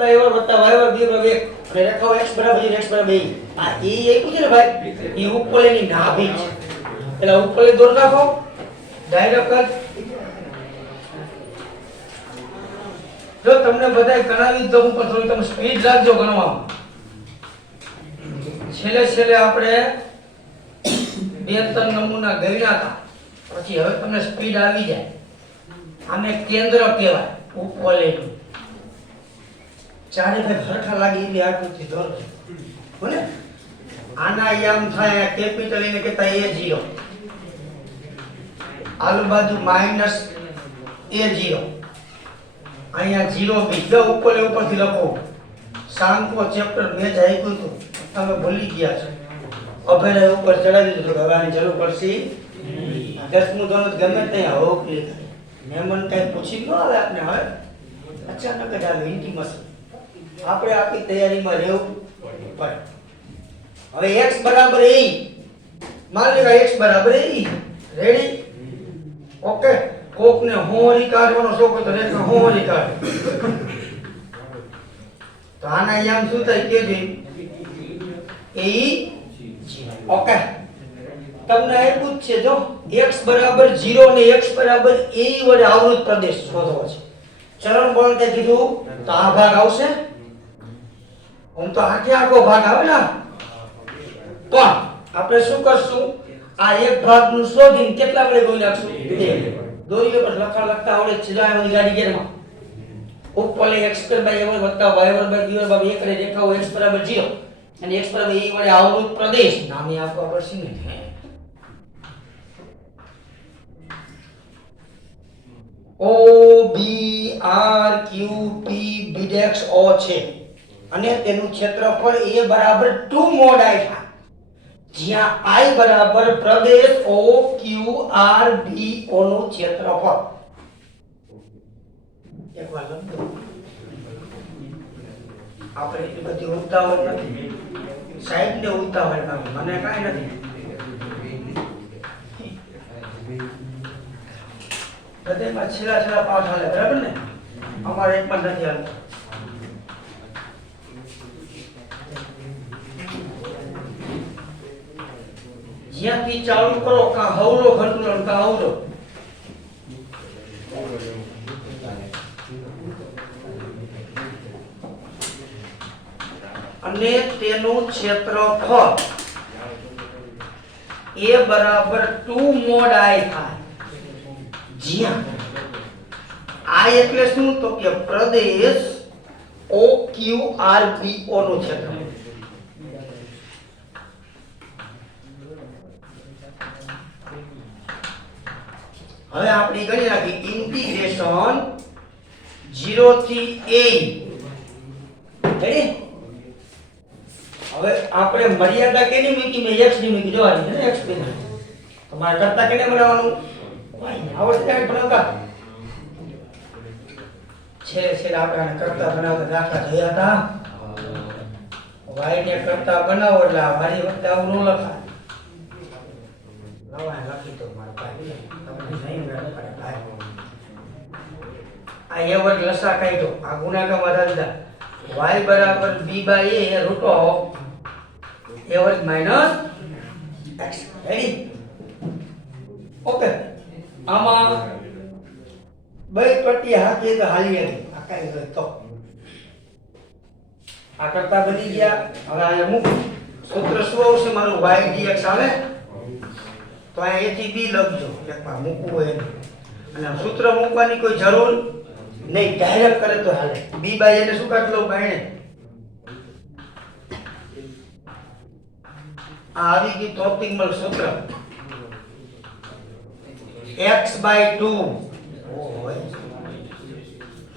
y વત્તા y વર્ગ b બરાબર 1 અને રેખાઓ x બરાબર 0 x બરાબર 2 આ એ પૂછે ને ભાઈ એ ઉપવલયની નાભી છે એટલે ઉપવલય દોર નાખો ડાયરેક્ટ જો તમને બધાય ગણાવી દઉં પણ થોડી તમે સ્પીડ રાખજો ગણવામાં છેલ્લે આપણે બે ત્રણ નમૂના ગણ્યા હતા પછી હવે તમને સ્પીડ આવી જાય આને કેન્દ્ર કહેવાય ઉપવલયનું ચારે ભાઈ હરખા લાગે એટલે આકૃતિ દોરજો બોલે આના યામ થાય કેપિટલ એને કહેતા a0 આલુ બાજુ માઈનસ a0 અહીંયા 0 બીજો ઉપવલય ઉપરથી લખો સાંકો ચેપ્ટર મેં જ આપ્યું હતું તમે ભૂલી ગયા છો અભેરા ઉપર ચડાવી દીધું હવે આની જરૂર પડશે દસમું ધોરણ ગમે ત્યાં હોક લે મહેમાન કઈ પૂછી ન આવે આપણે હવે અચાનક જ આવે ઇન્ટિમસી આપણે આપણી તૈયારીમાં રહેવું પડે હવે x બરાબર a માન લેવા x બરાબર a રેડી ઓકે કોકને હોરી કાઢવાનો શોખ હોય તો રેખા હોરી કાઢે તો આના યામ શું થાય કેજે a ઓકે તમને એ પૂછશે જો x બરાબર 0 અને x બરાબર a વડે આવૃત પ્રદેશ શોધવો છે ચરણ બળ તે કીધું તો આ ભાગ આવશે આમ તો આખો ભાગ આવે ને પણ આપણે શું કરશું આ એક ભાગનું શોધીને કેટલા વડે ગોળી નાખશું દોરીએ પર લખતા આવડે છિલાવાની ગાડી ગેરમાં ઉપવલય x² / a² + y² / b² બરાબર 1 અને રેખાઓ x બરાબર 0 અને x બરાબર a વડે આવૃત પ્રદેશ નામે આપવા પડશે ને O B R Q P B dash O છે અને તેનું ક્ષેત્રફળ a બરાબર 2 mod I થાય જ્યાં I બરાબર પ્રદેશ O Q R B O નું ક્ષેત્રફળ એકવાર લખો આપણે એટલી બધી ઉતાવળ નથી સાહેબ ને ઉતાવળ નથી મને કાઈ નથી હૃદયમાં છેલ્લા પાઠ હાલે બરાબર ને અમારે એક પણ નથી હાલતો જ્યાંથી ચાલુ કરો કા હવલો ખરતું કા હવલો અને તેનું ક્ષેત્રફળ a બરાબર 2 mod I થાય જ્યાં I એટલે શું તો કે પ્રદેશ O Q R B O નું ક્ષેત્રફળ હવે આપણે ગણી રાખી ઇન્ટિગ્રેશન 0 થી a રેડી હવે આપણે મર્યાદા કેની મૂકી મે x ની મૂકી જોવાની છે ને x ની તમારે કરતા કેને બનાવવાનું ભાઈ આવડે છે બનાવતા છે આપણે કરતા બનાવતા દાખલા જોયા હતા y ને કરતા બનાવો એટલે આ મારી વખતે આવું ન લખાય નવા લખી તો મારા ભાઈ તમને નહીં મેળ પડે ભાઈ આ એ વર્ગ લસા કાઢો આ ગુણાકારમાં રાખતા y બરાબર b by a root of a વર્ગ માઈનસ x રેડી ઓકે આમાં બે પટ્ટી હાથે તો હાલી આવી આ કાઈ ગયો તો આ કરતા બની ગયા હવે આ મૂક સૂત્ર શું આવશે મારું y dx આવે તો આ a થી b લખજો એકમાં મૂકવું હોય અને સૂત્ર મૂકવાની કોઈ જરૂર નહીં ડાયરેક્ટ કરે તો હાલે b બાય a ને શું કાઢ લો બાયણે આ આવી ગયું તો ઓપ્ટિમલ સૂત્ર x by 2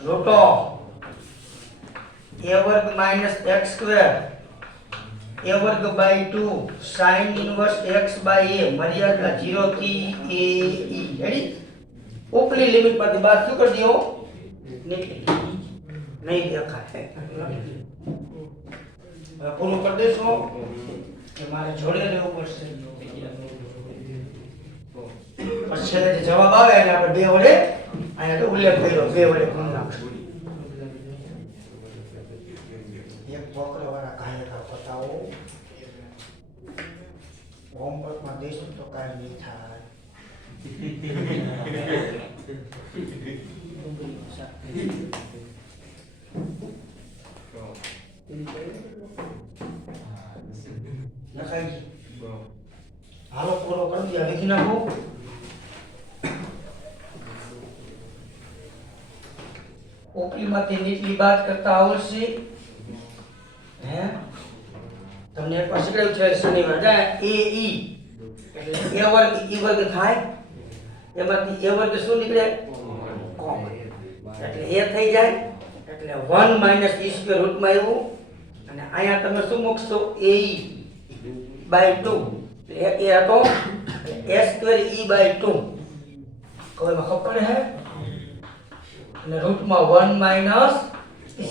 root of a વર્ગ minus x square a વર્ગ by 2 sin inverse x by a મર્યાદા 0 થી a e રેડી ઉપલી લિમિટ પરથી બાદ શું કરી દો નીકળી નહીં દેખાય પૂરું કરી દેશો કે મારે જોડે રહેવું પડશે પછી જે જવાબ આવે એટલે આપણે બે વડે અહીંયા તો ઉલ્લેખ કર્યો બે વડે ગુણ નાખશું એક વક્રવાળા ઘાયકા પતાવો હોમવર્કમાં દેશું તો કાંઈ નહીં થાય લખાઈ હાલો પૂરો કરી દે લખી નાખો ઉપલીમાંથી નીચલી બાદ કરતા આવડશે હે તમને એક વાર શીખવાડ્યું છે શનિવાર જાય એ ઈ એટલે એ વર્ગ ઈ વર્ગ થાય એમાંથી એ વર્ગ શું નીકળે કોમન એટલે એ થઈ જાય એટલે 1 માઈનસ e સ્ક્વેર રૂટમાં આવ્યું અને અહીંયા તમે શું મૂકશો a e બાય 2 એટલે એ હતો a સ્ક્વેર e બાય 2 કોઈમાં ખબર પડે હે અને રૂટમાં 1 માઈનસ e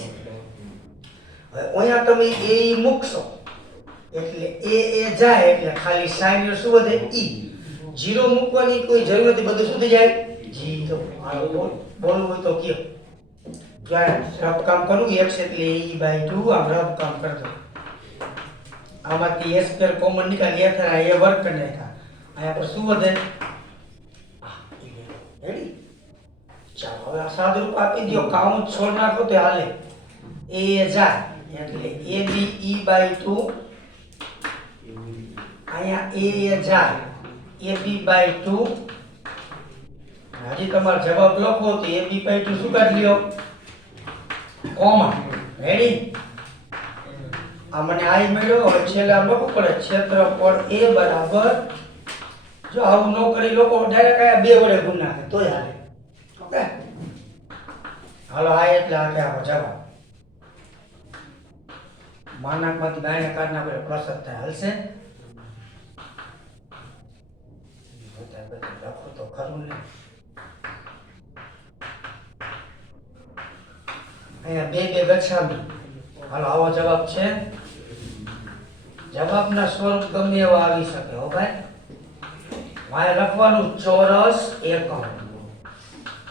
હવે અહીંયા તમે a e મૂકશો એટલે a જાય એટલે ખાલી સાઈન શું વધે e 0 મૂકવાની કોઈ જરૂર નથી બધું શું થઈ જાય 0 હાલો બોલવું હોય તો કયો રફ કામ કરું x એટલે e બાય 2 આમ રફ કામ કરજો આમાંથી a સ્ક્વેર કોમન નીકળી એ થાય એ વર્ગ કરી નાખ્યા અહીંયા પર શું વધે રેડી ચાલો હવે આ સાદુરૂપ આપી દો કાઉન્ટ છોડ નાખો તો હાલે a જાય એટલે ab e બાય 2 અહીંયા a જાય ab બાય 2 હજી તમારો જવાબ લખો તો ab બાય 2 શું કાઢી લ્યો કોમન રેડી આ મને આઈ મળ્યો હવે છેલ્લે આમ લખવું પડે ક્ષેત્રફળ a બરાબર જો આવું ન કરી લોકો ડાયરેક્ટ આયા બે વડે ગુણ નાખે તોય હાલે ઓકે હાલો આ એટલે આ કે આપણો જવાબ માનાકમાંથી બાયણે કાઢ નાખો પ્લસ જ થાય હાલશે લખો તો ખરું ને અહીંયા બે બે ગચ્છામી હાલો આવો જવાબ છે જવાબના સ્વરૂપ ગમે એવા આવી શકે હો ભાઈ મારે લખવાનું ચોરસ એકમ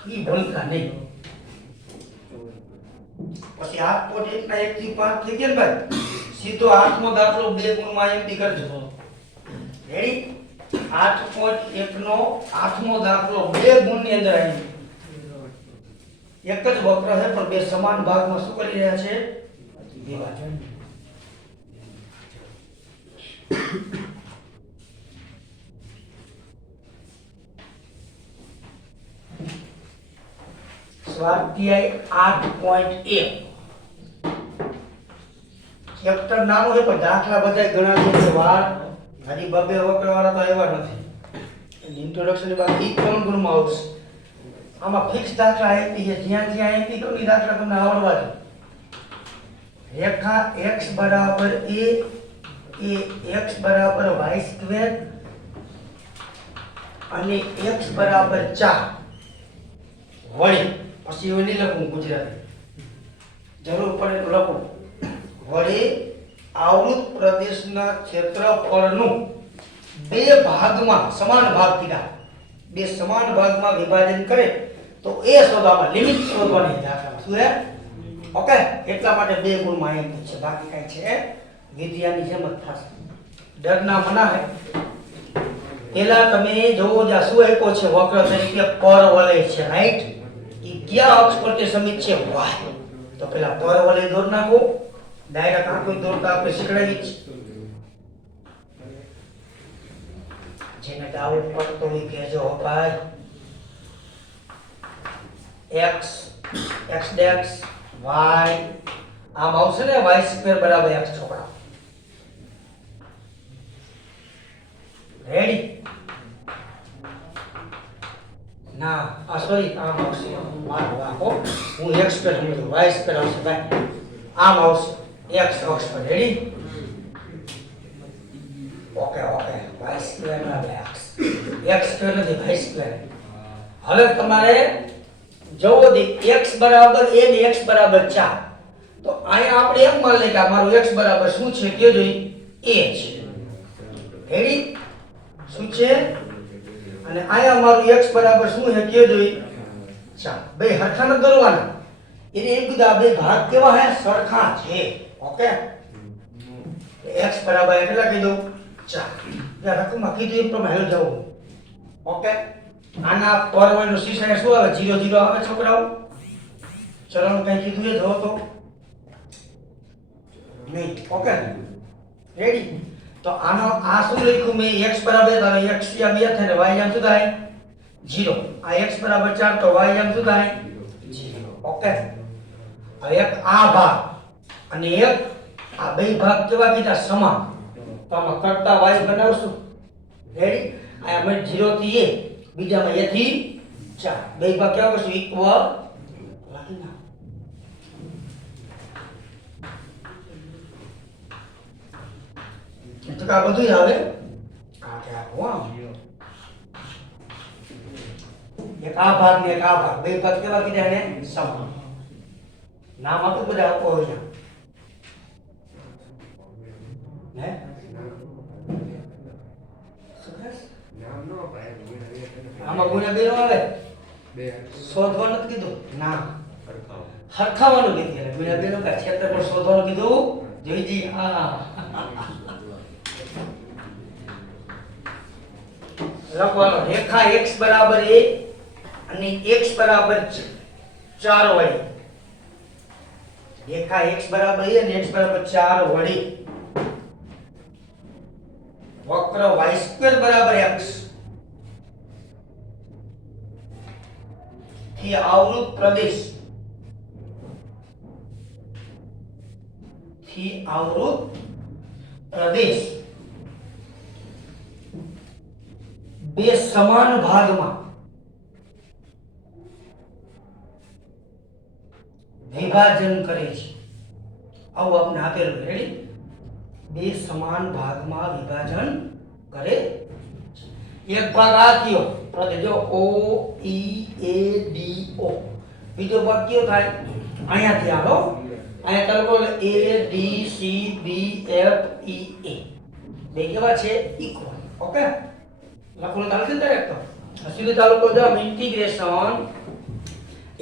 ઈ ભૂલતા નહીં પછી 8.1 ના 1 થી 5 થઈ ગયા ને ભાઈ સીધો 8મો દાખલો 2 ગુણમાં એમપી કરજો રેડી 8.1 નો 8મો દાખલો 2 ગુણની અંદર આવી એક જ વક્ર છે પણ બે સમાન ભાગમાં શું કરી રહ્યા છે વિભાજન સ્વાધ્યાય 8.1 ચેપ્ટર નાનું છે પણ દાખલા બધા ઘણા છે વાર હજી બબે વક્ર વાળા તો આવ્યા નથી ઇન્ટ્રોડક્શન ની બાકી 3 ગુણમાં આવશે આમાં ફિક્સ દાખલા આપી છે જ્યાં જ્યાં આપી તો એ દાખલા તમને આવડવા જોઈએ રેખા x બરાબર a એ x બરાબર y સ્ક્વેર અને x બરાબર 4 વળી પછી એવું નહીં લખું ગુજરાતી જરૂર પડે તો લખું વળી આવૃત પ્રદેશના ક્ષેત્રફળનું બે ભાગમાં સમાન ભાગ કીધા બે સમાન ભાગમાં વિભાજન કરે તો એ શોધવામાં લિમિટ શોધવાની દાખલામાં શું હે ઓકે એટલા માટે 2 ગુણમાં એમ છે બાકી કઈ છે વિદ્યાની જેમ જ થશે ડરના મના હે પહેલા તમે જોવો જ શું આપ્યો છે વક્ર તરીકે પરવલય છે રાઈટ ઈ કયા અક્ષ પર તે સમિત છે y તો પહેલા પરવલય દોર નાખો ડાયરેક્ટ આંખો દોરતા આપણે શીખડાવી છે જેને ડાઉટ પડતો હોય કહેજો ભાઈ x x ડેક્સ y આમ આવશે ને y સ્ક્વેર બરાબર x છોકરા રેડી ના આ સોરી આમ આવશે મારો વાકો હું x સ્ક્વેર સમજુ y સ્ક્વેર આવશે ભાઈ આમ આવશે x અક્ષ પર ready okay okay y square બરાબર x સ્ક્વેર નથી y સ્ક્વેર હવે તમારે જોવો દી x બરાબર a ને x બરાબર 4 તો અહીંયા આપણે એમ માન લઈએ કે મારું x બરાબર શું છે કે જોઈ a છે રેડી શું છે અને અહીંયા મારું x બરાબર શું છે કે જોઈ 4 બે હરખા ન દોરવાના એટલે એમ કીધું આ બે ભાગ કેવા હે સરખા છે ઓકે x બરાબર કેટલા કીધું 4 યાર રકમમાં કીધું એ પ્રમાણે હાલ જાવ ઓકે આના પરવાનો શીશાએ શું આવે 0 0 આવે છોકરાઓ ચલો કઈ કીધું એ જો તો નહીં ઓકે રેડી તો આનો આ શું લખ્યું મેં x બરાબર હવે x યા 2 થાય ને y આમ શું થાય 0 આ x બરાબર 4 તો y આમ શું થાય 0 ઓકે હવે એક આ ભાગ અને એક આ બે ભાગ કેવા કીધા સમાન તો આમાં કરતા y બનાવશું રેડી આ અમે 0 થી a બીજામાં a થી 4 બે ભાગ કેવા કરશું ઇક્વલ લખી નાખ તો આ બધું આવે આ કે આ હો એક આ ભાગ ને એક આ ભાગ બે ભાગ કેવા કીધા એને સમાન નામ આટલું બધા આપો હોય ને નામ નો ભાઈ આમાં ગુણ્યા બે નો આવે બે શોધવા નથી કીધું ના હરખાવાનું કીધું એટલે ગુણ્યા બે નો કા ક્ષેત્રફળ શોધવાનું કીધું જોઈજી આ લખવાનો રેખા x બરાબર a અને x બરાબર 4 વડે રેખા x બરાબર a અને x બરાબર 4 વડે વક્ર y² બરાબર x થી આવૃત પ્રદેશ બે સમાન ભાગમાં વિભાજન કરે છે આવું આપણે આપેલું રેડી બે સમાન ભાગમાં વિભાજન કરે એક ભાગ આ થયો પ્રદેશ જો O E A D O બીજો ભાગ કયો થાય અહીંયાથી આલો અહીંયા તરકો A D C B F E A બે કેવા છે ઇક્વલ ઓકે લખવાનું ચાલશે ને દરેક તો સીધું ચાલુ કરી દો ઇન્ટિગ્રેશન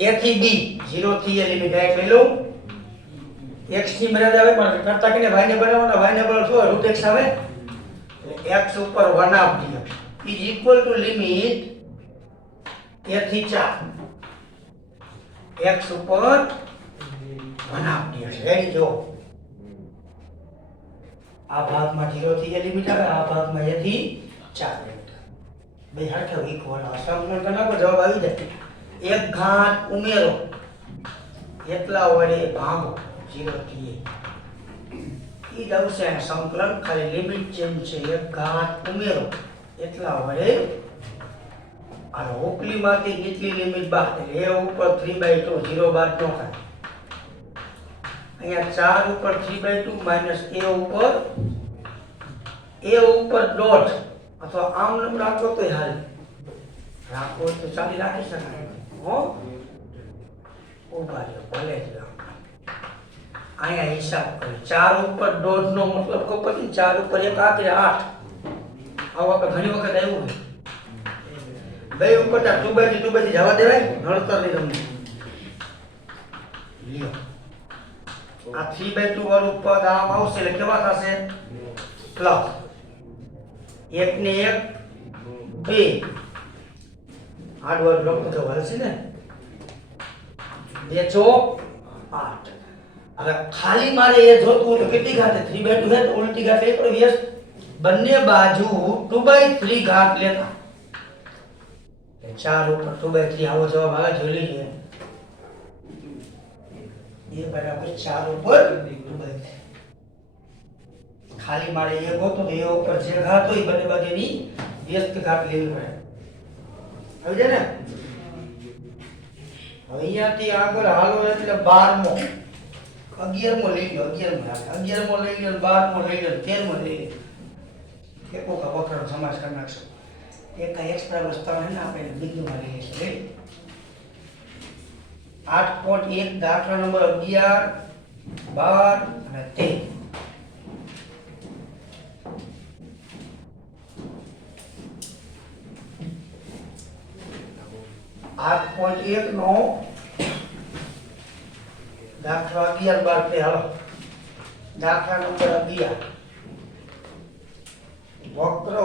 a થી b 0 થી a લિમિટ આઈ લઈ લો x ની મર્યાદા આવે પણ કરતા કે y ને બનાવવાના y ને બરાબર શું રૂટ x આવે એટલે x ઉપર 1 half dx is equal to limit a થી 4 x ઉપર 1 હાફ dx રેડી જો આ ભાગમાં 0 થી a લિમિટ આવે આ ભાગમાં a થી 4 લિમિટ બે હરખે ઇક્વલ આ સમીકરણ કરના પર જવાબ આવી જાય એક ઘાત ઉમેરો એટલા વડે ભાગો 0 થી a ઈ દવસે સંકલન ખાલી લિમિટ ચેન્જ છે એક ઘાત ઉમેરો એટલા વડે આ ઓકલીમાંથી કેટલી લિમિટ બાદ એટલે a ઉપર 3/2 0 બાદ નો થાય અહીંયા 4 ઉપર 3/2 માઈનસ a ઉપર ડોટ અથવા આમ નંબર રાખો તો હાલ રાખો તો ચાલી રાખી શકાય હો ઉભા રહ્યો ભલે જ અહીંયા હિસાબ કરી 4 ઉપર ડોટ નો મતલબ કો પછી 4 ઉપર 1 આખરે 8 આવું આપણે ઘણી વખત આવ્યું હોય બે ઉપર 2/2 જવા દેવાય નળતર ની તમને લ્યો આ 3/2 વાળું પદ આમ આવશે એટલે કેવા થશે પ્લસ 1 ને 1 2 આડવર લખો તો હાલશે ને 2 ચોક 8 હવે ખાલી મારે એ જોતું હોય તો કેટલી ઘાત 3/2 છે તો ઉલટી ઘાત એક વ્યસ્ત બંને બાજુ 2/3 ઘાત લેતા 4 ઉપર 2/3 આવો જવાબ આવે જોઈ લઈએ એ બરાબર 4 ઉપર 2/3 ખાલી મારે એ ગોતો તો એ ઉપર જે ઘાત હોય બંને બાજુની વ્યસ્ત ઘાત લેવી પડે આવી જાય ને હવે અહીંયાથી આગળ હાલો એટલે 12મો 11મો લઈ લો 11મો લઈ લો 12મો લઈ લો 13મો લઈ લો કેકો કા વક્રનો સમાસ કરી નાખશો એક x બરાબર 3 હે ને આપણે બિંદુમાં લઈ લઈશું 8.1 દાખલા નંબર 11 12 અને 13 8.1 નો દાખલા 11 12 पे હાલો દાખલા નંબર 11 વક્ર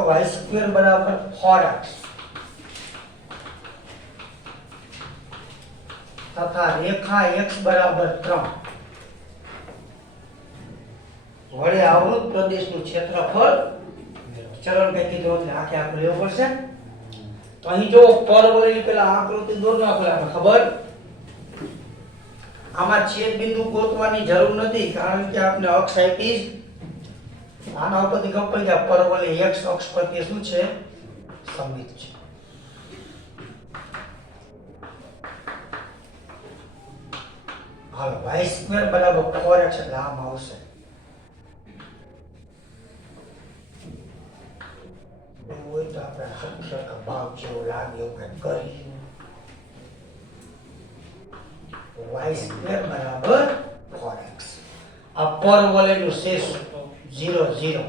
y² બરાબર 4x તથા રેખા x બરાબર 3 વડે આવૃત પ્રદેશનું ક્ષેત્રફળ ચરણ કઈ કીધું એટલે આખે આપણે લેવું પડશે તો અહીં જો પરવલયની પેલા આકૃતિ દોર નાખો આપણે ખબર આમાં છેદ બિંદુ ગોતવાની જરૂર નથી કારણ કે આપણે અક્ષ આપી આના ઉપરથી ખબર પડી જાય પરવલય x અક્ષ પર કે શું છે સમમિત છે હાલો y² બરાબર 4x એટલે આમ આવશે હોય તો આપણે સંખ્યા ભાગ જેવું લાગે એવું કંઈક કરી y² બરાબર 4x આ પરવલયનું શેષ 0 0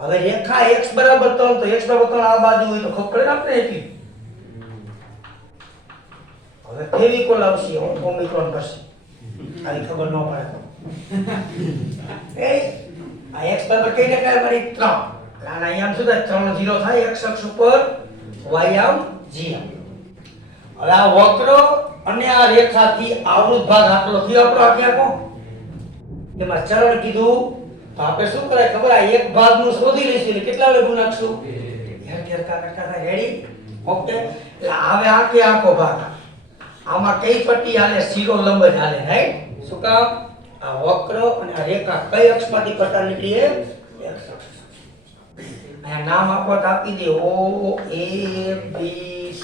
હવે રેખા x બરાબર 3 તો x બરાબર 3 આ બાજુ હોય તો ખબર પડે ને આપણે એટલી હવે ફેવિકોલ આવશે ઓમિક્રોન કરશે ખાલી ખબર ન પડે તો એ આ x બરાબર કઈ દેખાય મારી 3 આના અહીંયા શું થાય 3 0 થાય x અક્ષ ઉપર y આમ g આમ હવે આ વક્ર અને આ રેખાથી આવૃત ભાગ આટલો થયો આપણો આખો એમાં ચરણ કીધું તો આપણે શું કરાય ખબર આ એક ભાગનું શોધી લઈશું એટલે કેટલા વે ગુણ નાખશું હેરકા કરતા થાય રેડી ઓકે એટલે હવે આખો ભાગ આમાં કઈ પટ્ટી હાલે શિરોલંબ જ હાલે રાઈટ શું કામ આ વક્ર અને આ રેખા કઈ અક્ષમાંથી પસાર નીકળી x અક્ષ આ નામ આપો તો આપી દે O A B C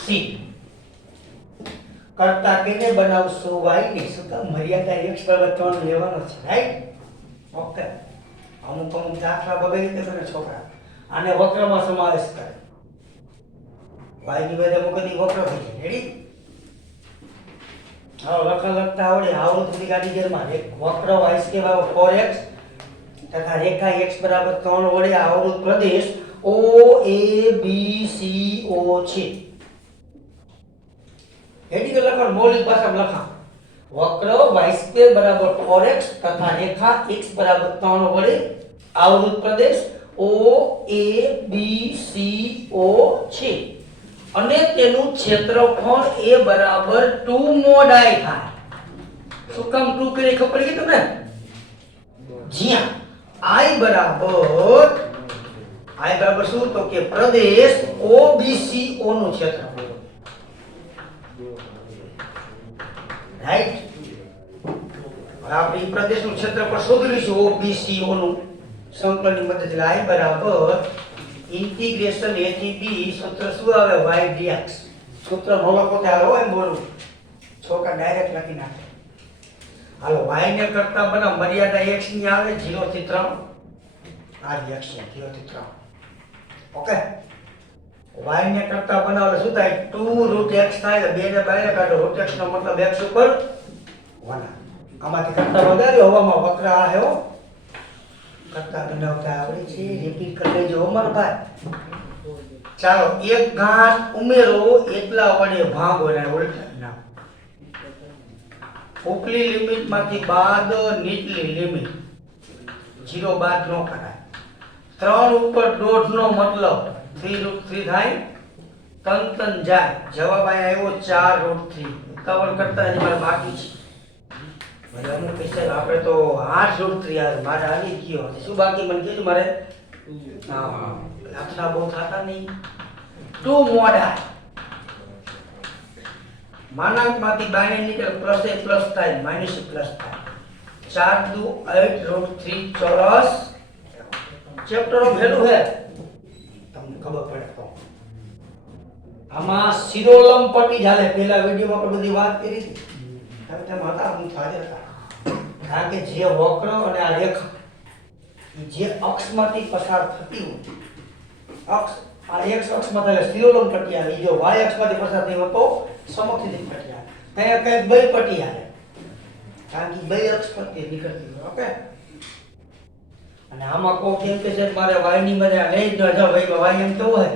કરતા કેને બનાવશો y ની શું કામ મર્યાદા x બરાબર 3 લેવાનો છે રાઈટ ઓકે અમુક દાખલા બબે રીતે કરે છોકરા આને વક્રમાં સમાવેશ કરે y ની બદલે મુકતી વક્ર થઈ જાય રેડી હાલો લખતા આવડે આવૃત ની ગાડી ગેરમાં વક્ર y² બરાબર 4x તથા રેખા x બરાબર 3 વડે આવૃત પ્રદેશ O A B C O છે એડી કે લખણ મૌલિક ભાષામાં લખા વક્ર y² બરાબર 4x તથા રેખા x બરાબર 3 વડે આવૃત પ્રદેશ O A B C O છે અને તેનું ક્ષેત્રફળ a બરાબર 2 mod I થાય શું કામ 2 કરી ખબર પડી ગઈ તમને જ્યાં I બરાબર શું તો કે પ્રદેશ OBC O નું ક્ષેત્રફળ રાઈટ આપણે પ્રદેશનું ક્ષેત્રફળ શોધી લઈશું OBC O નું સંકલનની મદદથી I બરાબર ઇન્ટિગ્રેશન a થી b સૂત્ર શું આવે y dx સૂત્ર નોલો પોતે હાલો એમ બોલું છોકરા ડાયરેક્ટ લખી નાખે હાલો y ને કરતા બના મર્યાદા x ની આવે 0 થી 3 આ x છે 0 થી 3 ઓકે y ને કરતા બનાવલે શું થાય 2 √x થાય 2 ને બહાર કાઢો √x નો મતલબ x ઉપર 1 આમાંથી કરતા વધારે હવામાં વક્ર આ હે હો કરતા બનાવતા આવડે છે રિપીટ કરી લેજો અમાર ભાઈ ચાલો એક ઘાત ઉમેરો એટલા વડે ભાગો અને ઉલટા ના ઉપલી લિમિટ માંથી બાદ નીચલી લિમિટ 0 બાદ ન કરાય 3 ઉપર દોઢ નો મતલબ 3 √3 થાય તન જાય જવાબ આવ્યો 4 √3 કવર કરતા હજી મારે બાકી છે ભાઈ અમુક પૈસા આપણે તો 8 √3 આવે મારે આવી ગયો શું બાકી મને કીધું મારે હા આટલા બહુ થતા નહીં 2 mod I માનાંકમાંથી બાયને નીકળે પ્લસ એ પ્લસ થાય માઈનસ એ પ્લસ થાય 4 દુ 8 √3 ચોરસ ચેપ્ટર ભેલું હે તમને ખબર પડે તો આમાં શિરોલંબ પટ્ટી ચાલે પહેલા વિડિયોમાં પણ બધી વાત કરી હતી તમે હતા હું હાજર હતા કારણ કે જે વક્ર અને આ રેખા જે અક્ષમાંથી પસાર થતી હોય અક્ષ આ x અક્ષમાં થાય શિરોલંબ પટ્ટી આવે જો y અક્ષમાંથી પસાર થઈ હોય તો સમક્ષિતિજ પટ્ટી આવે ત્યાં કઈ બે પટ્ટી આવે કારણ કે બે અક્ષ પરથી નીકળતી હોય ઓકે અને આમાં કો કેમ કે છે મારે y ની મજા લઈ જ ન જાવ ભાઈ y એમ કેવું હોય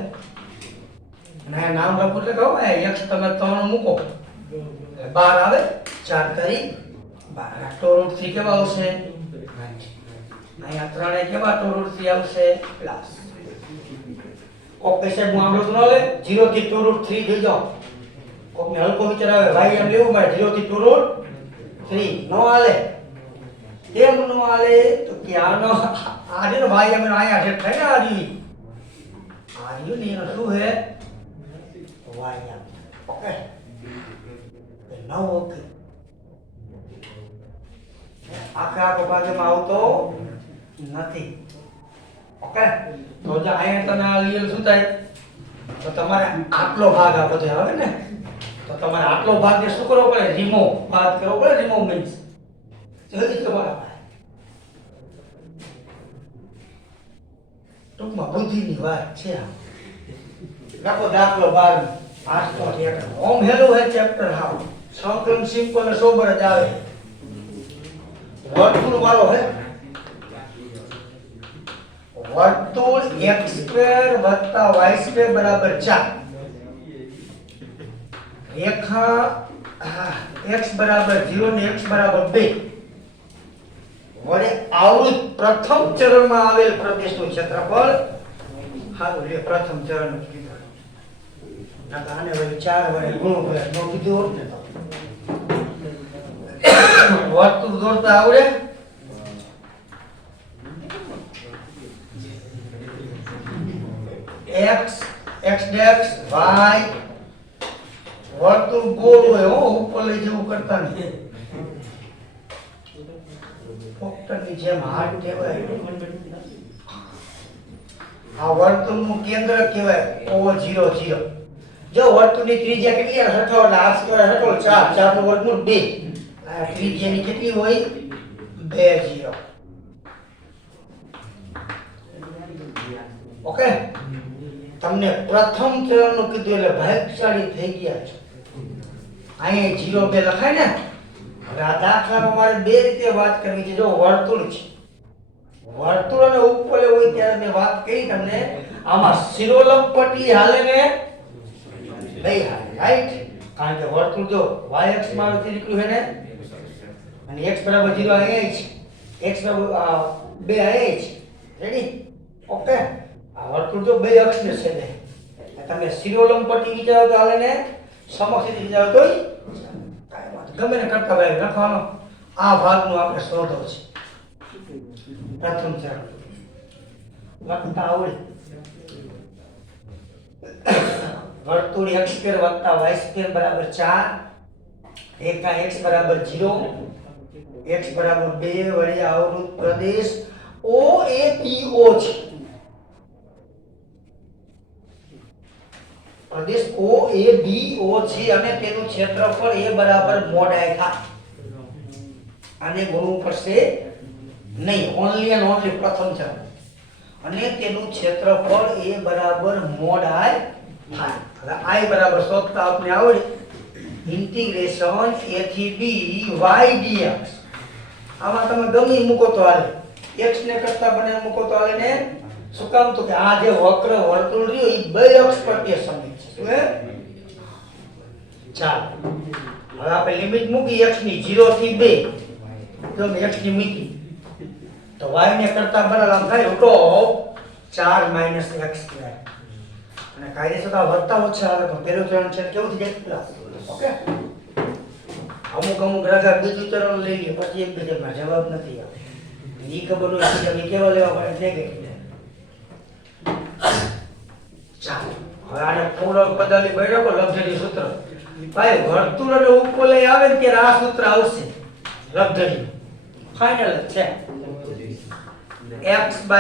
અને નામ લખો એટલે કહો x તમે 3 મૂકો 12 આવે 4 તારી √3 કેવા આવશે? અહીંયા ત્રણે કેવા √3 આવશે? પ્લસ. ઓકે સાહેબ, હું આમ ન લે 0 થી √3 થઈ જાવ. કોકને હલકો વિચાર આવે ભાઈ એમ લેવું મારે 0 થી √3 નો હાલે. કેમ નો હાલે? તો કે આનો આ છે ને ભાઈ એમ અહીંયા છે થાય ને આ રહ્યું ને એનો શું હે? વાય એમ. ઓકે નો ઓકે આખો ભાગમાં આવતો નથી. ઓકે તો જો અહીંયા તમે આ લીએલ શું થાય? તો તમારે આટલો ભાગ આ બધો આવે ને, તો તમારે આટલો ભાગને શું કરવો પડે? રિમૂવ. બાદ કરવો પડે. રિમૂવ મીન્સ જલ્દી તમારા ટૂંકમાં બુદ્ધિની વાત છે. રાખો દાખલો 12 8 ઓમ હેલો હે ચેપ્ટર હાઉ સંકલન સિમ્પલ અને સોબર જ આવે. વર્તુળ વાળો હે વર્તુળ x² + y² = 4. રેખા x = 0 ને x = 2 વડે આવૃત પ્રથમ ચરણમાં આવેલ પ્રદેશનું ક્ષેત્રફળ. હારું લે પ્રથમ ચરણનું કીધું. આને વળી 4 વડે ગુણો કરે નો કીધું ને તો વર્તુળ દોરતા આવડે? x x' y વર્તુળ ગોળ હોય હો, ઉપર લઈ જેવું કરતા નહીં. પોપટની જેમ હાથ કહેવાય. આ વર્તુળનું કેન્દ્ર કહેવાય O0 0. જો વર્તુળની ત્રિજ્યા કેટલી હશે? હઠો એટલે r² હઠો 4 4 નું વર્ગમૂળ 2. આ ત્રિજ્યાની કેટલી હોય? 2 0. ઓકે તમને પ્રથમ ચરણનું કીધું એટલે ભાગ્યશાળી થઈ ગયા છો. અહીંયા 0 2 લખાય ને. હવે આ દાખલામાં મારે બે રીતે વાત કરવી છે. જો વર્તુળ છે, વર્તુળ અને ઉપવલય હોય ત્યારે મેં વાત કરી તમને. આમાં શિરોલંબ પટ્ટી હાલે ને નહીં હાલે, રાઈટ? કારણ કે વર્તુળ જો y અક્ષ માં નીકળ્યું છે ને, અને x = 0 અહીંયા છે, x = 2 અહીંયા છે. રેડી? ઓકે આ વર્તુળ જો બે અક્ષને છેદે. તમે શિરોલંબ પટ્ટી વિચારો તો હાલે ને, સમક્ષ વિચારો તોય ગમે ને કરતા ભાઈ લખવાનો. આ ભાગનો આપણે શોધો છે. પ્રથમ ચરણ લખતા આવડે. વર્તુળ x² + y² = 4. રેખા x = 0 x = 2 વડે આવૃત પ્રદેશ OABO છે. પ્રદેશ OABO છે અને તેનું ક્ષેત્રફળ a = મોડાઈ થાય. આને ગુણવું પડશે નહીં, ઓન્લી એન્ડ ઓન્લી પ્રથમ ચરણ. અને તેનું ક્ષેત્રફળ a = મોડાઈ થાય. હવે I = શોધતા આપને આવડે. ઇન્ટિગ્રેશન a થી b y dx. આમાં તમે ગમે મૂકો તો હાલે, x ને કરતા બને મૂકો તો હાલે ને. શું કામ? તો કે આ જે વક્ર વર્તુળ રહ્યો એ બે અક્ષ પર તે સમિત છે. શું હે? ચાલો હવે આપણે લિમિટ મૂકી x ની 0 થી 2. જો x ની મૂકી તો y ને કરતા બરાબર આમ થાય √ 4 - x². અને કાયદેસર આ વધતા ઓછા આવે તો પહેલું ચરણ છે કેવું થઈ જાય? પ્લસ. ઓકે અમુક રાજા બીજું ચરણ લઈ લે પછી એકબીજામાં જવાબ નથી આવે. ઈ ખબર હોય કે તમે કેવા લેવા પડે નેગેટિવ. ચાલો હવે આને પૂર્ણ પદાવલી બરાબર લબ્ધરી સૂત્ર. ભાઈ વર્તુળ અને ઉપવલય આવે ને ત્યારે આ સૂત્ર આવશે. લબ્ધરી ફાઇનલ છે. x/2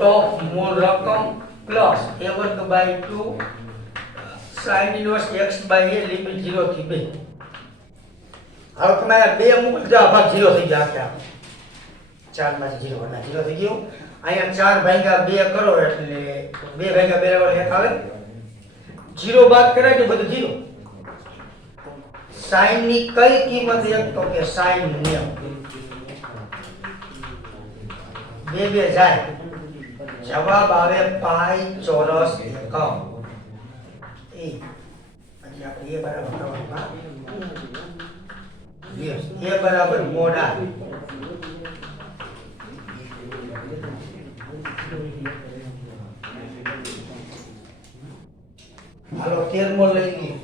√ મૂળ રકમ plus a²/2 sin inverse x/a limit 0 થી 2. હવે તમે આ બે મૂકી દો, આ ભાગ 0 થઈ જાય. આખા 4 માંથી 0 વડા 0 થઈ ગયું. અહીંયા 4/2 કરો એટલે 2/2 બરાબર 1 આવે. 0 બાદ કરાય તો બધું 0. sin ની કઈ કિંમત 1? તો કે sin 90. 2 2 જાય, જવાબ આવે પાઈ ચોરસ એકમ. એ પછી આપણે એ બરાબર કરવાનું. એ બરાબર મોડ આ. હાલો 13મો લઈ લઈએ.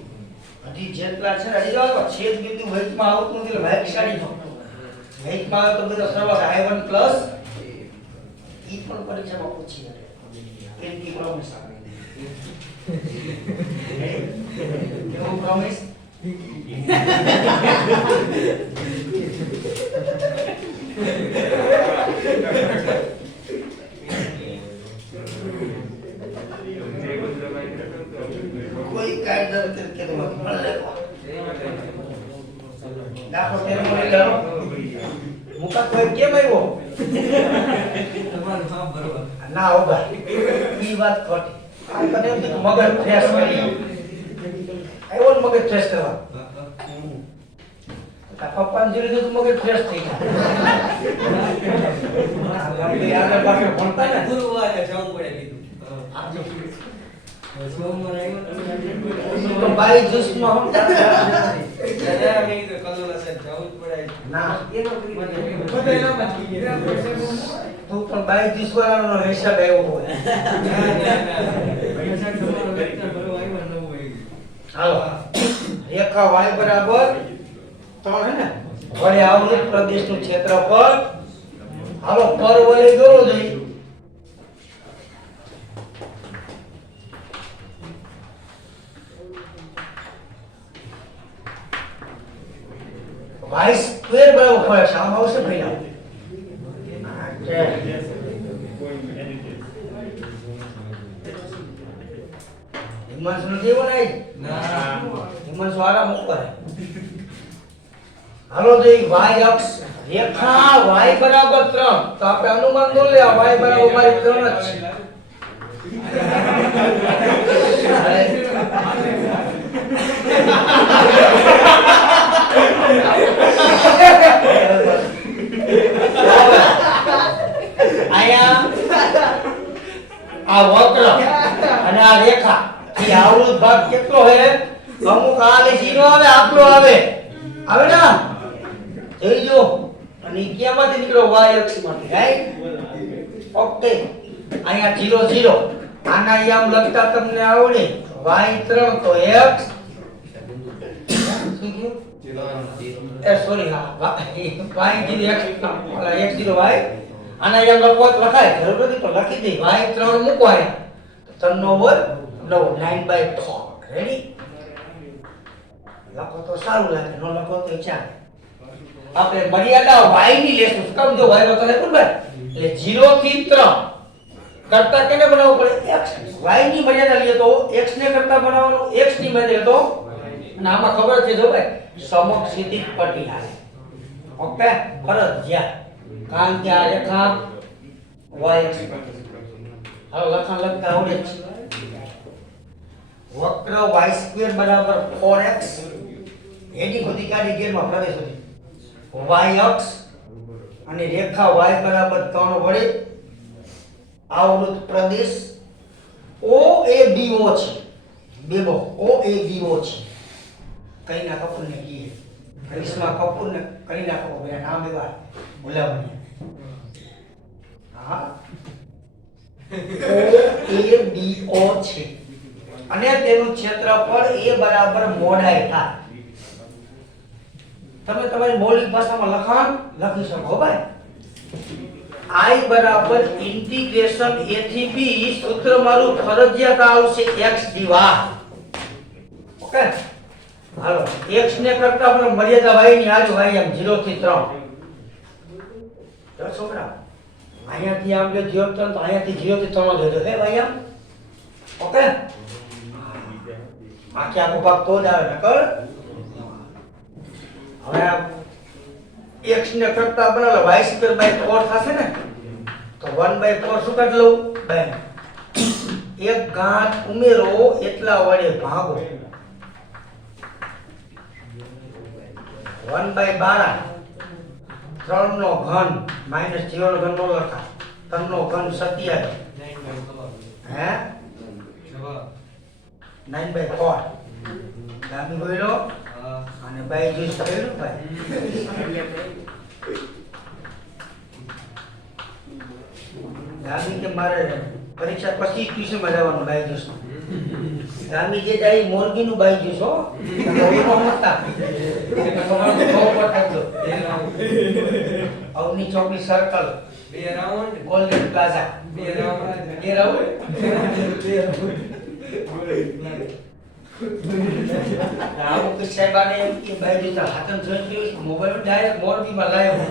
હજી જેટલા છે હજી જો છેદ બિંદુ વૈકમાં આવતું નથી એટલે ભાગશાળી નો વૈકમાં આવે તો બધો સરવાળો I1 પ્લસ ઈ પણ પરીક્ષામાં પૂછી શકે. એન્ટી પ્રોમિસ આવે. કેવું પ્રોમિસ? કોઈ કાયદા તરીકે તો મત લેવો. દાખલો તેનો મળી ગયો. મુકા કોઈ કેમ આવ્યો? તમારું કામ બરોબર. ના હો ભાઈ. ઈ વાત ખોટી. આ કને મગજ ફ્રેશ કરી. આવ્યો ને મગજ ફ્રેશ કરવા. પપ્પાને જોઈને તો મગજ ફ્રેશ થઈ જાય. આગળ પાછળ ભણતા ને ગુરુવારે જવું પડે કીધું. તો બાઈ જૂસમાં હું દાદા મેં કીધું કલોલા સાહેબ જવું જ પડે. ના એનો તું પણ બાઈ જૂસ વાળાનો હિસાબ આવ્યો હોય. હાલો રેખા y બરાબર 3 હે ને વડે આવૃત પ્રદેશનું ક્ષેત્રફળ. હાલો પર વડે દોરો જઈ. y સ્ક્વેર બરાબર ફરે સામ આવશે પહેલા. હિમાંશુ નું જેવો નહીં. ના હિમાંશુ આરામ ઉપર. હાલો તો y અક્ષ રેખા y બરાબર 3 તો આપણે અનુમાન દો લે y બરાબર મારી 3 જ છે. આયા આ વક્ર અને આ રેખા એ આવૃત ભાગ કેટલો હે? અમુક આ લીસી નો આવે આટલો આવે આવે ને જોઈ જો. અને ક્યાંમાંથી નીકળ્યો? y અક્ષ માંથી. Right okay. અહીંયા 0 0 આના આમ લખતા તમને આવડે. y3 તો x શું કીધું? સોરી હા y0 x ઓલા x0 y આના આમ લખવો તો લખાય જરૂર નથી પણ લખી દે. y3 મૂકો આયા 3 નો વર્ગ 9 9/4. રેડી લખો તો સારું લાગે, ન લખો તો ચાલે. આપણે મર્યાદા y ની લેશું. કેમ જો y નો તને ખબર એટલે 0 થી 3 કરતા કેને બનાવવું પડે? x. y ની મર્યાદા લઈએ તો x ને કરતા બનાવવાનું, x ની મર્યાદા તો અને આમાં ખબર છે જો ભાઈ સમક્ષિતિજ પટ્ટી આવે. ઓકે ફરજિયાત. કારણ કે આ રેખા y અક્ષ હાલો લખાણ લખતા આવડે છે. વક્ર y² બરાબર 4x એની બધી કાઢી ગેરમાં પ્રવેશ હતી. y અક્ષ અને રેખા y બરાબર 3 વડે આવૃત પ્રદેશ OABO છે. બેબો OABO છે. કઈના કપૂરને કીએ કરિશ્મા કપૂરને કઈના કપૂર એના નામ એવા ભૂલાવણી. હા OABO છે અને તેનું ક્ષેત્રફળ a બરાબર મોડાઈ થાય. તમે તમારી મૌલિક ભાષામાં લખાણ લખી શકો ભાઈ. I બરાબર ઇન્ટિગ્રેશન a થી b સૂત્ર મારું ફરજિયાત આવશે x dy. ઓકે હાલો x ને કરતા આપણે મર્યાદા y ની આજુ y એમ 0 થી 3 તો છોકરા અહીંયાથી આમ જો 0 3 તો અહીંયાથી 0 થી 3 જ હે ભાઈ આમ. ઓકે આખે આખો ભાગ તો જ આવે નકર હવે x ને કરતા બનાવો y²/4 થશે ને તો 1/4 શું કાઢ લઉં? 2 એક ઘાત ઉમેરો એટલા વડે ભાગો. 1/12 3 નો ઘન માઈનસ 0 નો ઘન નો લખા 3 નો ઘન 27 હે 9/4 ગામી બોલો અને ભાઈ જોઈશ કર્યું ભાઈ ગામી કે મારે પરીક્ષા પછી ટ્યુશનમાં જવાનું બાઈ જોઈશ ગામી જે જાય મોરબી નું બાઈ જોઈશ હો અવની ચોકડી સર્કલ ગોલ્ડન પ્લાઝા આવું કે સાહેબાને એમ કે ભાઈ જોતા હાથન જોઈ મોબાઈલ ડાયરેક્ટ મોરબીમાં લાવ્યો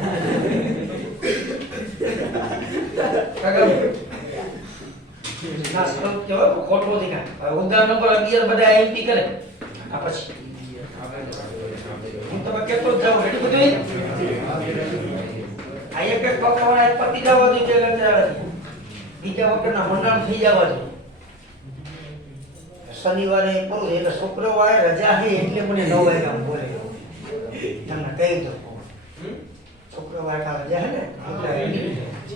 ના સ્ટોપ કેવો ખોટો દીકા ઉદાહરણ નંબર 11 બધા એમપી કરે આ પછી હું તમે કેતો જાવ એટલું બધું આ એક એક પકવાના એક પતિ જવા દે કે બીજા વખતના મંડળ થઈ જવા દે શનિવારે કહું એટલે શુક્રવારે રજા છે એટલે મને 9 વાગ્યા બોલે તમને કહી દો શુક્રવારે કા રજા હે ને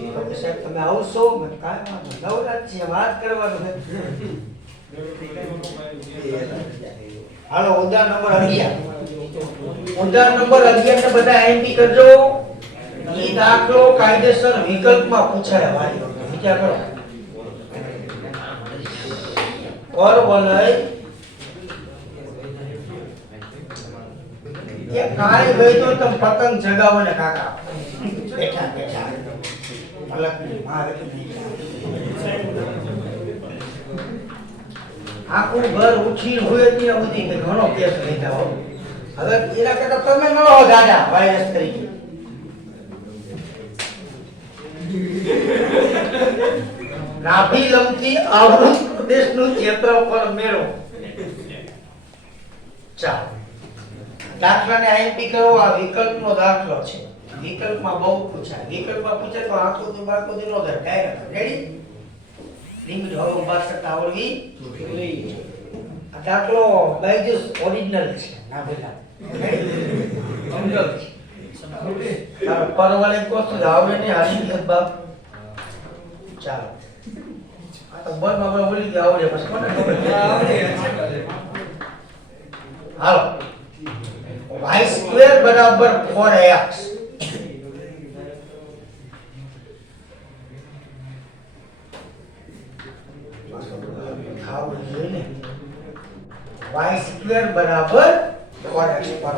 એટલે સાહેબ તમે આવશો મેં કાંઈ વાંધો નવરાત છે વાત કરવાનું છે હાલો ઉદાહરણ નંબર 11 ઉદાહરણ નંબર 11 ને બધા એમપી કરજો ઈ દાખલો કાયદેસર વિકલ્પમાં પૂછાય વાલી વિચાર કરો પરવલય કે કાઈ ગઈ તો તમ પતંગ જગાવો ને કાકા બેઠા બેઠા અલગ મારે આખું ઘર ઉઠી હોય ત્યાં સુધી કે ઘણો કેસ લઈ જાઓ હવે એના કરતા તમે ન હો દાદા વાયરસ તરીકે નાભી લંબથી આવૃત પ્રદેશનું ક્ષેત્રફળ મેળવો ચાલો દાખલાને આઈએમપી કરો આ વિકલ્પનો દાખલો છે વિકલ્પમાં બહુ પૂછાય વિકલ્પમાં પૂછે તો આકૃતિ બાકૃતિ નો થાય ડાયરેક્ટ રેડી લિમિટ હવે ઉભા કરતા આવડવી જોઈએ આ દાખલો બાયજુસ ઓરિજિનલ છે ના ભેગા ઓરિજિનલ છે ચાલો પરવાળે કોસ્ટ આવડે ને હાલી બાપ ચાલો તો બોલ માં બોલી કે આવડે પછી કોને ખબર આવડે હાલો y સ્ક્વેર બરાબર 4x y સ્ક્વેર બરાબર 4x પર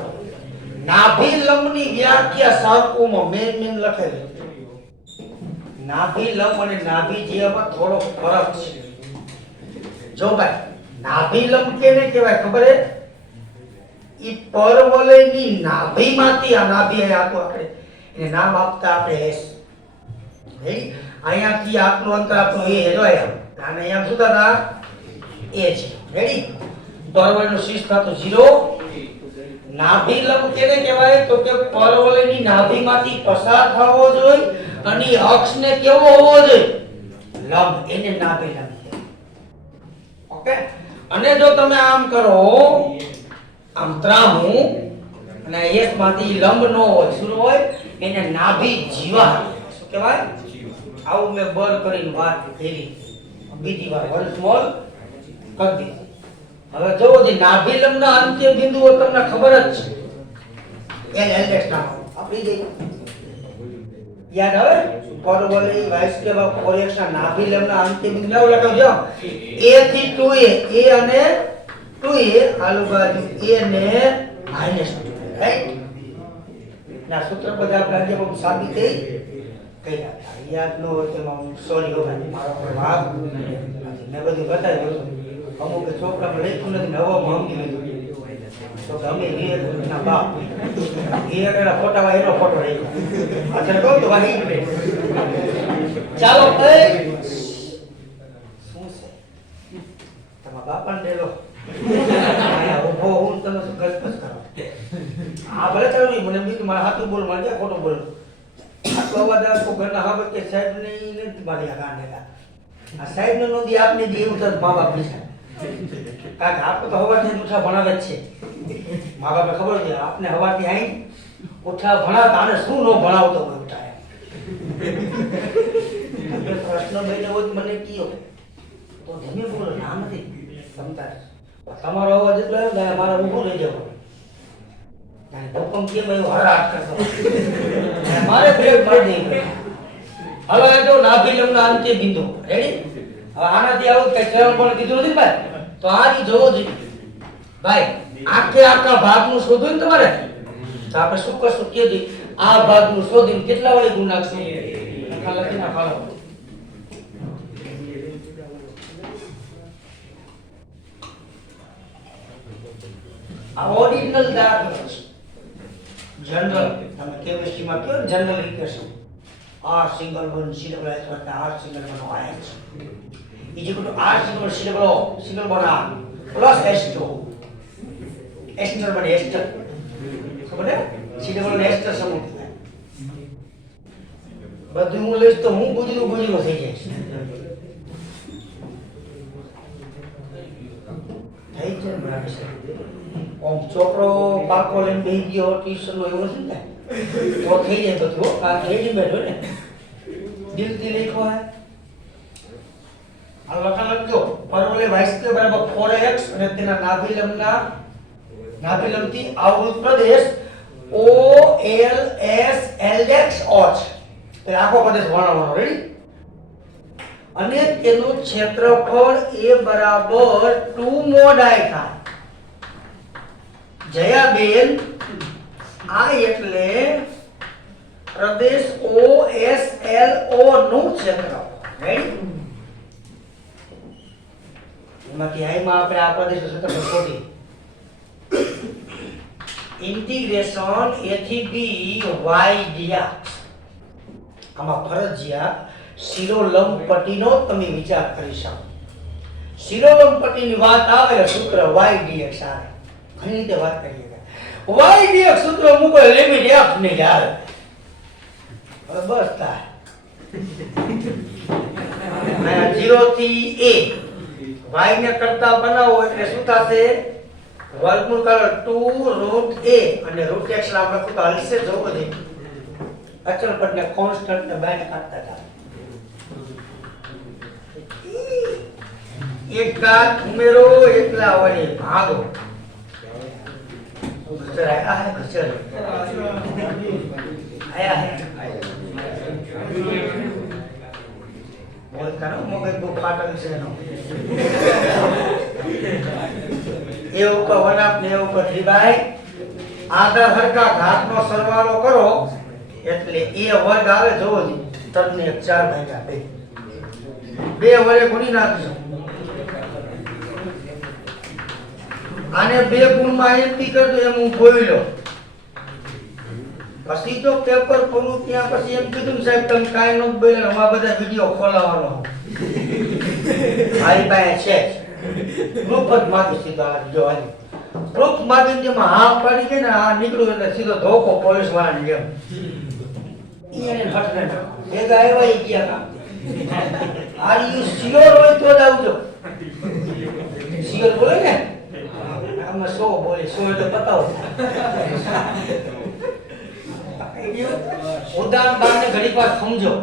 નાભી લંબની વ્યાખ્યા સાવકોમાં મેન લખેલી નાભી લંબ અને નાભી જીવામાં થોડો ફરક છે જો ભાઈ નાભી લંબ કેને કહેવાય ખબર હે ઈ પરવલયની નાભીમાંથી આ નાભી આ તો આપણે એને નામ આપતા આપણે એસ રેડી અહીંયાથી આટલું અંતર આપણું એ જોયા અને અહીંયા શું થતા એ છે રેડી પરવલયનું શીર્ષ થતું 0 નાભી લંબ કેને કહેવાય તો કે પરવલયની નાભીમાંથી પસાર થવો જોઈએ અને અક્ષને કેવો હોવો જોઈએ લંબ એને નાભી લંબ કહેવાય ઓકે અને જો તમે આમ કરો આમ ત્રામું અને એક માંથી લંબ નો હોય શું હોય એને નાભી જીવા શું કહેવાય આવું મેં બર કરીને વાત કરી બીજી વાર વન સ્મોલ કરી દીધી હવે જો જે નાભી લંબના અંત્ય બિંદુઓ તમને ખબર જ છે એલ એલ એક્સ નામ આપણી જે યાદ આવે પરવલય y સ્ક્વેર 4x ના નાભી લંબના અંત્ય બિંદુ નામ લખાવજો a થી 2a a અને 2a આલુ બાજુ a ને -2 રાઈટ ના સૂત્ર બધા આપણે આજે બહુ સાબિત થઈ કઈલા યાદ નો હોય તો સોરી હો ભાઈ મારો પર વાગ મેં બધું બતાવ્યું અમુક છોકરા પર લખ્યું નથી નવામાં સમજી લીધું તો ગમે ના બાપ એ આગળ ફોટા માં એનો ફોટો રહી અચ્છા કહો તો વાહી ચાલો એ શું છે તમારા બાપાને દેલો આયા ઉભો હું તમે ગસપસ કરો આ ભલે ચાલુ નહીં મને બીજું મારા હાથું બોલ મારે ક્યાં ખોટું બોલ આટલો અવાજ આવતો ઘરના હવે કે સાહેબ ને નથી મારી આ ગાંડે આ સાહેબ ને નોંધી આપને જે એવું થતું મા બાપ પૈસા કારણ આપણે તો હવાથી ઉઠા ભણાવે જ છે મા બાપને ખબર છે આપને હવાથી આઈ ઉઠા ભણાવતા અને શું ન ભણાવતો હોય ઉઠા પ્રશ્ન બેને હોય મને કયો તો ધીમે બોલો ના નથી ક્ષમતા તમારો અવાજ એટલો આવ્યો ને મારે ઊભું રહી જવાનું અને ભૂકંપ કેમ આવ્યો હરાટ કરતો અને મારે બ્રેક મારી દઈ હાલો એ તો નાભિલમના અંતે બિંદુ રેડી હવે આનાથી આવું કે ચરણ પણ કીધું નથી ભાઈ તો આ જી જોવો જોઈએ ભાઈ આખે આખા ભાગનું શોધવું ને તમારે તો આપણે શું કરશું કે દી આ ભાગનું શોધીને કેટલા વડે ગુણ નાખશું લખા લખી નાખો આ ઓરિજિનલ દાખલો છે જનરલ તમે કેમિસ્ટ્રીમાં કહો general equation R single one C double S plus R single one OH is equal to R single one C double O single one R plus H2 Ester बने Ester ખબર છે C double one Ester સમૂહ બધું હું લઈશ તો હું ગુજરું થઈ જઈશ થઈ છે બરાબર છે ઓમ છોકરો પાકો લઈને બેહી ગયો ટ્યુશન નો એવું નથી ને તો થઈ જાય બધું આ રેડીમેડ હોય ને દિલથી લખો હે આ લખા લખજો પરવલે y² બરાબર 4x અને તેના નાભિલમથી આવૃત પ્રદેશ OLSLX OH તો આખો પ્રદેશ વર્ણવવાનો રેડી અને તેનું ક્ષેત્રફળ a બરાબર 2 મોડાઈ થાય જયાબેન આ એટલે પ્રદેશ OSLO નું ક્ષેત્રફળ રેડી એમાંથી આઈમાં આપણે આ પ્રદેશનું ક્ષેત્રફળ શોધીએ ઇન્ટિગ્રેશન a થી b y dx આમાં ફરજિયાત શિરોલંબ પટ્ટીનો તમે વિચાર કરી શકો શિરોલંબ પટ્ટીની વાત આવે સૂત્ર y dx આવે ઘણી રીતે વાત કરીએ y dx સૂત્ર મૂકો લિમિટ f ને યાર હવે બસ થાય આ 0 થી a y ને કરતા બનાવો એટલે શું થશે વર્ગમૂળ કરો 2 √a અને √x ના આપણે શું હલશે જોવો દે અચળ પદને કોન્સ્ટન્ટ ને બાય કાઢતા જાવ એક ઘાત ઉમેરો એકલા વડે ભાગો ઘર આયા હે ઘર આયા હે બોલ કરો મગજ બહુ ફાટલ છે એનો એ ઉપર વનાપ ને ઉપર ડિવાઈડ આગળ હરકા ઘાતનો સરવાળો કરો એટલે એ વર્ગ આવે જોવો જી તમને 4/2 બે વડે ગુણી નાખજો આને બે ગુણમાં એમપી કરજો એમ હું જોઈ લો પછી તો પેપર પૂરું ત્યાં પછી એમ કીધું સાહેબ તમે કાઈ નો બોલે આ બધા વિડિયો ખોલાવવાનો મારી પાસે છે ગ્રુપ જ માગી સીધો આ જો આની ગ્રુપ માગીને જેમાં હા પાડી ગઈ ને આ નીકળ્યું એટલે સીધો ધોકો પોલીસ વાળાને જેમ એને હટને ભેગા આવ્યા ઈ ગયા આર યુ શ્યોર હોય તો જ આવજો શ્યોર બોલે ને આમાં 100 બોલે 100 એટલે બતાવો ઉદાહરણ બારને ઘડી વાર સમજો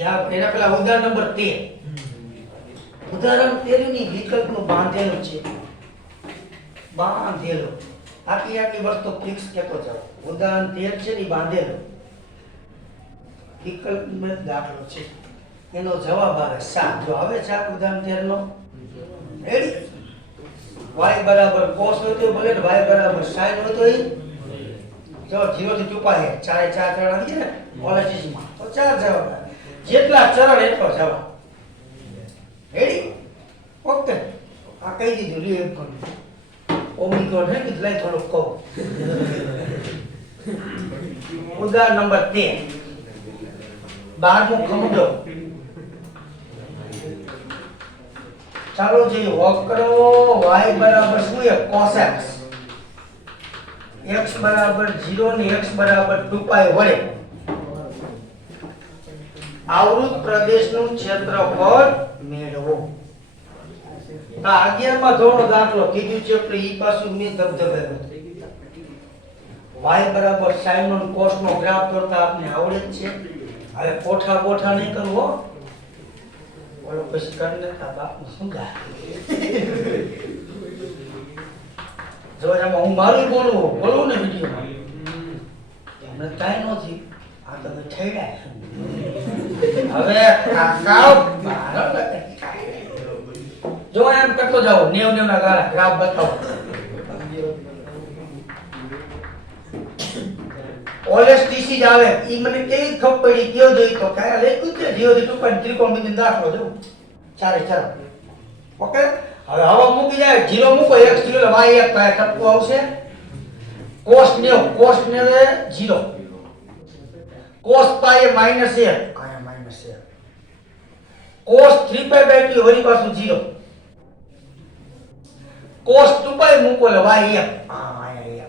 યા એના પેલા ઉદાહરણ નંબર 13 ઉદાહરણ 13 ની વિકલ્પનું બાંધેલું છે બાંધેલું આખી વસ્તુ ફિક્સ કેતો જાવ ઉદાહરણ 13 છે ની બાંધેલું વિકલ્પમાં દાખલો છે એનો જવાબ આવે 7 જો આવે 7 ઉદાહરણ 13 નો રેડી y બરાબર cos હોય તો ભલે y બરાબર sin હોય તો જો 0 થી ચૂપાય 4 ચરણ આવી જાય ને પોલિસિસમાં તો 4 જવાબ આવે જેટલા ચરણ એટલો જવાબ રેડી ઓકે આ કહી દીધું લ્યો એક કોણ ઓમિક્રોન હે કે લઈ થોડું કહો ઉદાહરણ નંબર 13 12મો સમજો ચાલો જોઈએ વક્ર y બરાબર શું છે cos x બરાબર 0 ને x બરાબર 2π વડે આવૃત પ્રદેશનું ક્ષેત્રફળ મેળવો આ 11માં ધોરણનો દાખલો કીધું છે એટલે ઈ પાછું મે ધબધબે y બરાબર sin નો cos નો ગ્રાફ દોરતા આપને આવડે જ છે હવે કોઠા નહીં કરવો બોલો પછી કરીને તા બાપનું શું ગા જો એમાં હું મારું બોલું ને વિડિયોમાં હમણાં કાંઈ નથી આ તમે ઠેડ્યા હવે કાકા જો એમ કરતો જાઓ 90 ના ગાળા ગ્રાફ બતાવો ઓએસટીસી જ આવે ઈ મને કેવી ખબર પડી કયો જોઈ તો કાય લખ્યું છે 0 ત્રિકોણ બિંદુ દાખલો જો ચાલે ચાલો ઓકે હવે હવા મૂકી જાય 0 મૂકો x 0 y 1 પાય ટપકો આવશે cos 90 0 cos પાય -1 આયા -1 cos 3π/2 વળી પાછું 0 cos 2π મૂકો એટલે y 1 આયા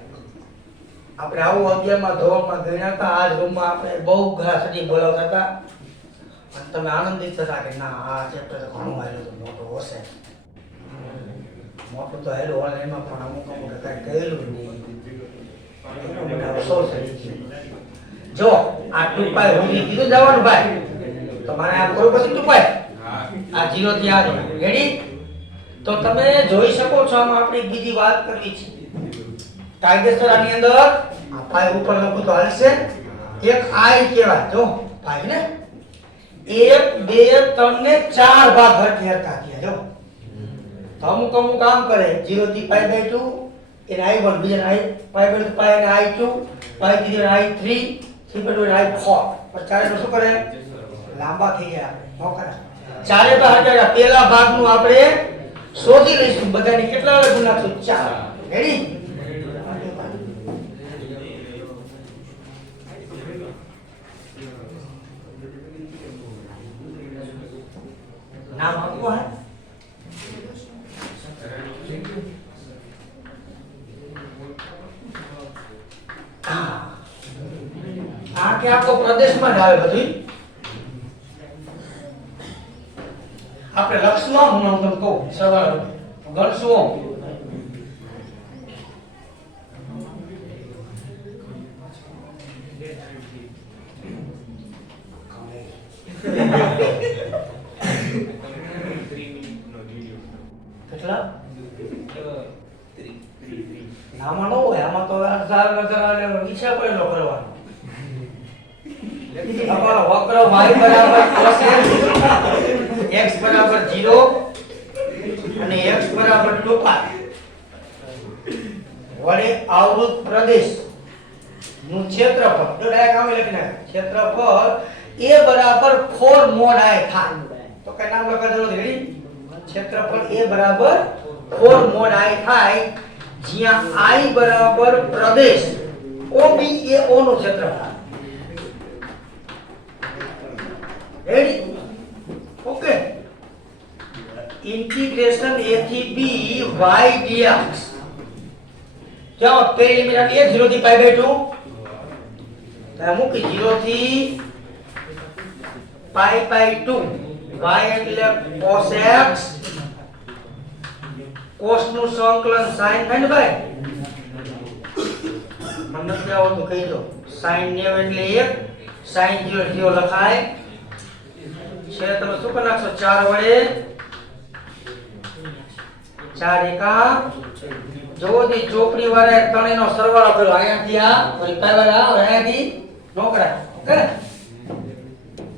આપણે આવું 11 માં ધોરણમાં ગણ્યા હતા આ રૂમમાં આપણે બહુ ઘણા સદી બોલાવતા હતા અને તમે આનંદિત થતા કે ના આ ચેપ્ટર તો ઘણું આવેલું તો મોટો હશે મોટું તો હેલું ઓનલાઈનમાં પણ અમુક કાંઈ કહેલું નહીં અફસોસ થઈ ગયો જો આ 2π સુધી કીધું જવાનું ભાઈ તો મારે આ કોઈ પછી 2π આ 0 થી આ રેડી તો તમે જોઈ શકો છો આમાં આપણે બીજી વાત કરવી છે કાયદેસર આની અંદર આ પાઈ ઉપર લખું તો હાલશે એક આઈ કહેવાય જો પાઈ ને 1 2 3 ને 4 ભાગ હરખી હરખા થયા જો તો અમુક કામ કરે 0 થી π/2 એને i1 બીજા i π/2 પાઈ અને i2 પાઈ થી i3 3/2 i4 પર ચારે શું કરે લાંબા થઈ ગયા આપણે નો કરે ચારે ભાગ હટાવ્યા પહેલા ભાગનું આપણે શોધી લઈશું બધાને કેટલા અલગ નાખશું 4 રેડી नाम आपको है आ के आपको प्रदेश में जावे बधुई आपने लक्ष्य હું તમને કહું સવાલ ગણશું કેટલા નામાં નો હોય આમાં તો આધાર ઈચ્છા પડેલો કરવાનો તમારો વક્ર y બરાબર cos x બરાબર 0 અને x બરાબર 2π વડે આવૃત પ્રદેશ નું ક્ષેત્રફળ તો ડાયરેક્ટ આમે લખી નાખ ક્ષેત્રફળ a બરાબર 4 mod i થાય તો કઈ નામ લખવા જરૂર રેડી क्षेत्रफल a बराबर 4 mod i થાય જ્યાં i બરાબર પ્રદેશ OB એ O નું ક્ષેત્રફળ રેડી ઓકે ઇન્ટિગ્રેશન a થી b y dx જાઓ પેલી લિમિટ a 0 થી π/2 તો મૂકી 0 થી π/2 y એટલે cos x cos નું સંકલન sin થાય ને ભાઈ મને નથી આવડતું કહી દો sin 90 એટલે 1 sin 0 0 લખાય છે તમે શું કરી નાખશો 4 વડે 4 એકા જોવો દી ચોપડી વાળા ત્રણેયનો સરવાળો કર્યો અહીંયાથી આ ફરી પાવાળા અહીંયાથી નો કરાય ઓકે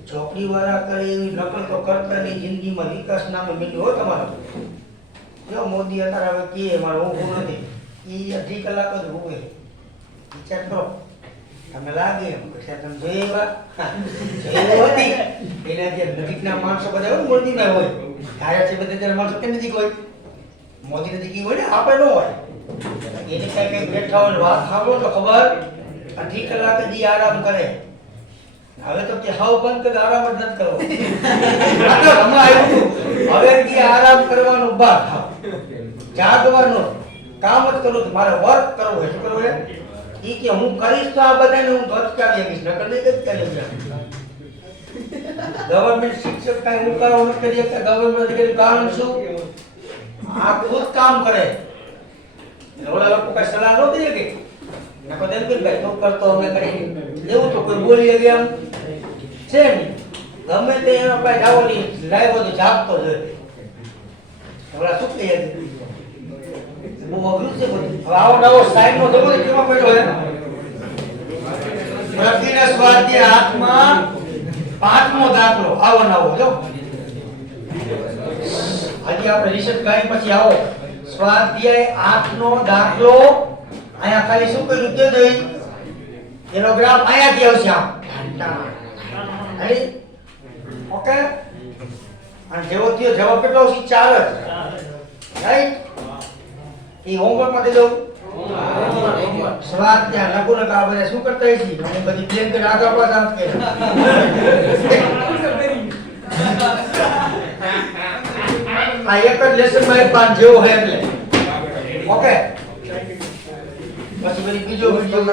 ચોપડી વાળા કરે એવી નકલ તો કરતા ની જિંદગીમાં વિકાસ નામે મિલ્યું હો તમારો જો મોદી અત્યારે હવે કે મારો ઊંઘું નથી ઈ અઢી કલાક જ ઊંઘે વિચાર કરો તમે લાગે એમ કે તમે જોઈ હતી એના જે નજીકના માણસો બધા હોય મોદીના હોય આયા છે બધા ત્યારે માણસો કેમ નજીક હોય મોદી નજીક હોય ને આપણે ન હોય એને કઈ બેઠા હોય વાત સાંભળો તો ખબર અઢી કલાક જ આરામ કરે હવે તો કે હાવ બંધ કે આરામ જ નથી કરવો આટલો હમણાં આવ્યું હવે કે આરામ કરવાનું બાદ જાગવાનું કામ જ કરું મારે વર્ક કરવું શું કરવું છે ઈ કે હું કરીશ તો આ બધાને હું ગચકાવી આપીશ નકર નહીં ગચકાવી ગવર્નમેન્ટ શિક્ષક કાંઈ હું કરવા નથી કરી શકતા ગવર્નમેન્ટ અધિકારી કારણ શું આ ખુદ કામ કરે ઓલા લોકો કઈ સલાહ ન દે કે નકો દેમ કે ભાઈ તો કરતો અમે કરી એવું તો કોઈ બોલી ગયા છે ને ગમે તે એનો ભાઈ જાવો ની લાવ્યો તો જાગતો જ ઓલા શું કહે બહુ અઘરું છે બધું હવે આવો નવો સાઈન નો જમો કેમાં પડ્યો હે પ્રતિના સ્વાધ્યાય 8 માં પાંચમો દાખલો આવો નવો જો આજે આપણે રિસર્ચ કરી પછી આવો સ્વાધ્યાય 8 નો દાખલો આયા ખાલી શું કર્યું તે જોઈ એનો ગ્રાફ આયાથી આવશે આમ રેડી ઓકે અને જેવો થયો જવાબ કેટલો આવશે 4 જ રાઈટ ઈ હોમવર્ક માં દે દઉં સ્વાધ્યાય લઘુ લગા બધા શું કરતા છે અમે બધી પ્લેન કરી આગળ પાછા આમ કરે આ એક જ લેસન માં એક પાન જેવો હે એટલે ઓકે પછી બીજો વિડિયો